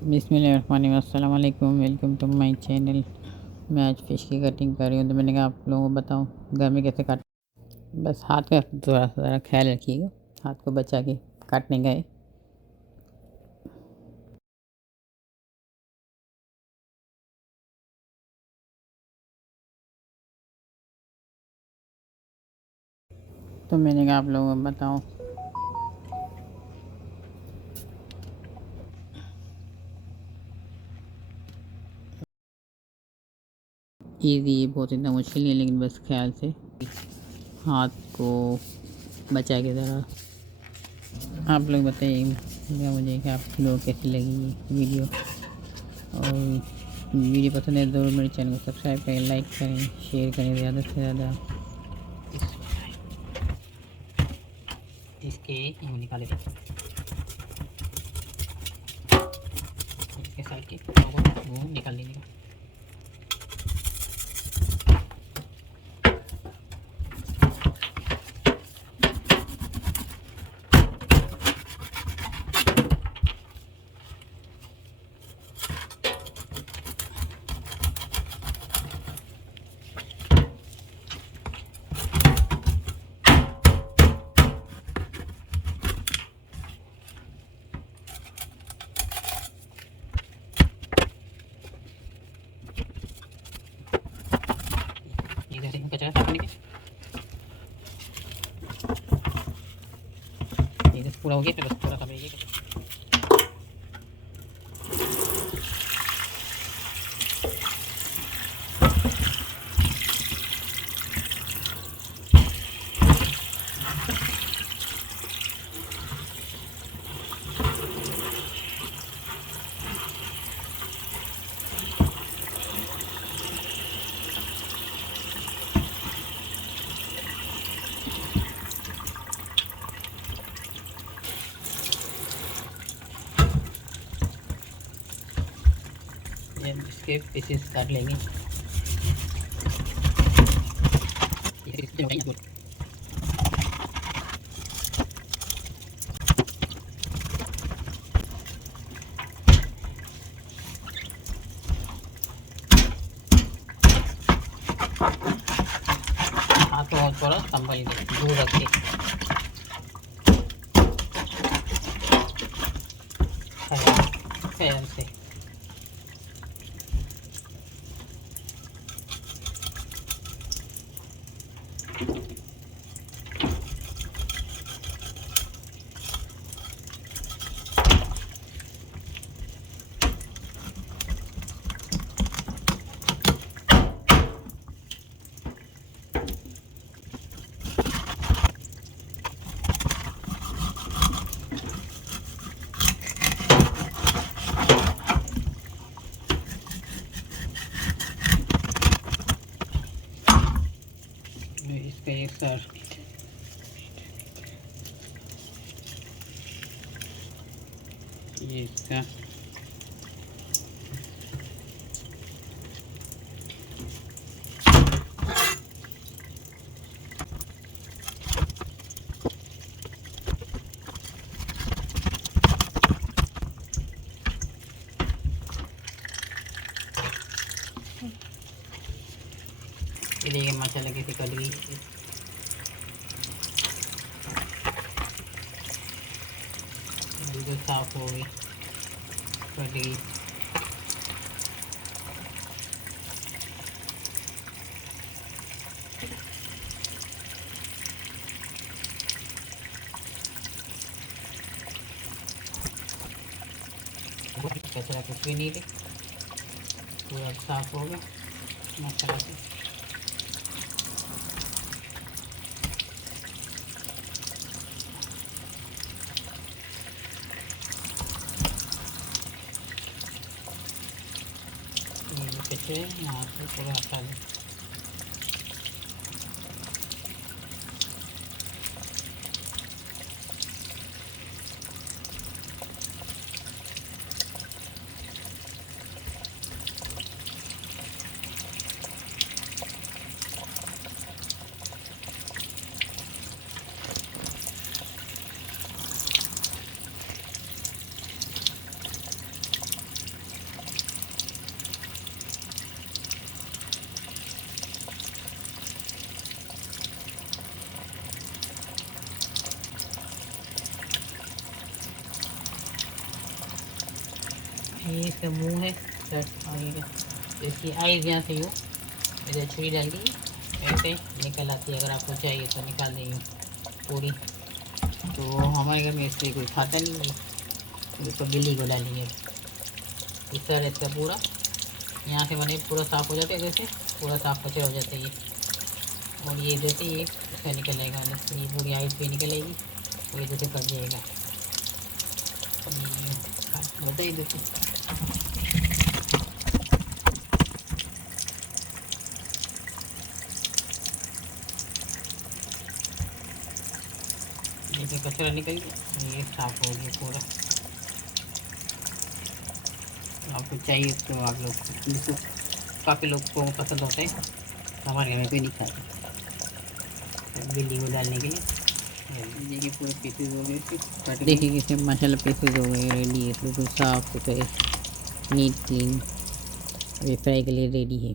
बिस्मिल्लाहिर्रहमानिर्रहीम, अस्सलाम वालेकुम, वेलकम टू माय चैनल। मैं आज फ़िश की कटिंग कर रही हूँ, तो मैंने कहा आप लोगों को बताऊँ घर में कैसे काट। बस हाथ का थोड़ा सा ज़रा ख्याल रखिएगा, हाथ को बचा के काटने का है। तो मैंने कहा आप लोगों को बताऊँ। ईज़ी है, बहुत इतना मुश्किल नहीं है, लेकिन बस ख्याल से हाथ को बचा के ज़रा। आप लोग बताइएगा मुझे कि आप लोग कैसी लगी ये वीडियो, और वीडियो पसंद है ज़रूर मेरे चैनल को सब्सक्राइब करें, लाइक करें, शेयर करें ज़्यादा से ज़्यादा। इसके यूँ निकाले थे, इसके साइड के वो निकाल लीजिएगा। इधर से कचरा साफ करने के इधर पूरा हो गया, फिर बस थोड़ा सा ये इसके पीसेस काट लेंगे। हाथ को थोड़ा संभल के दूर रख के ख्याल से। इसका एक सर ये इसका ये मसाला कैसे कट गई, बिल्कुल साफ हो गई, कट गई। कचरा कुछ भी नहीं थे, पूरा साफ हो गया मसाला से। कचरे यहाँ से पूरा हटा दें। ये इसका मुंह है शर्ट और ये तो इसकी आइज़ यहाँ से यूँ इधर छुरी डाल दी ऐसे निकल आती है। अगर आपको चाहिए तो निकाल देंगे पूरी। तो हमारे घर में इसलिए कोई खाता नहीं है, तो इसको बिल्ली को डालेंगे। इस तरह इसका पूरा यहाँ से बने पूरा साफ़ हो जाता है, जैसे पूरा साफ़ कचरा हो जाता है ये। और ये जैसे ये इसका निकलेगा अंदर, ये पूरी आइस पे निकलेगी और ये जैसे कट जाएगा। बताइए देखिए जैसे कचरा निकल गया, ये साफ़ हो गया पूरा। आपको चाहिए तो आप लोग इसको, काफ़ी लोग को पसंद होता है, हमारे घर में कोई नहीं खाता। बिल्ली को डालने के लिए देखिए पूरे पीसेज हो गए। देखिए कैसे माशाल्लाह पीसेज हो गए रेडी है, बिल्कुल साफ़ सुथरे नीट क्लीन। अभी फ्राई के लिए रेडी है।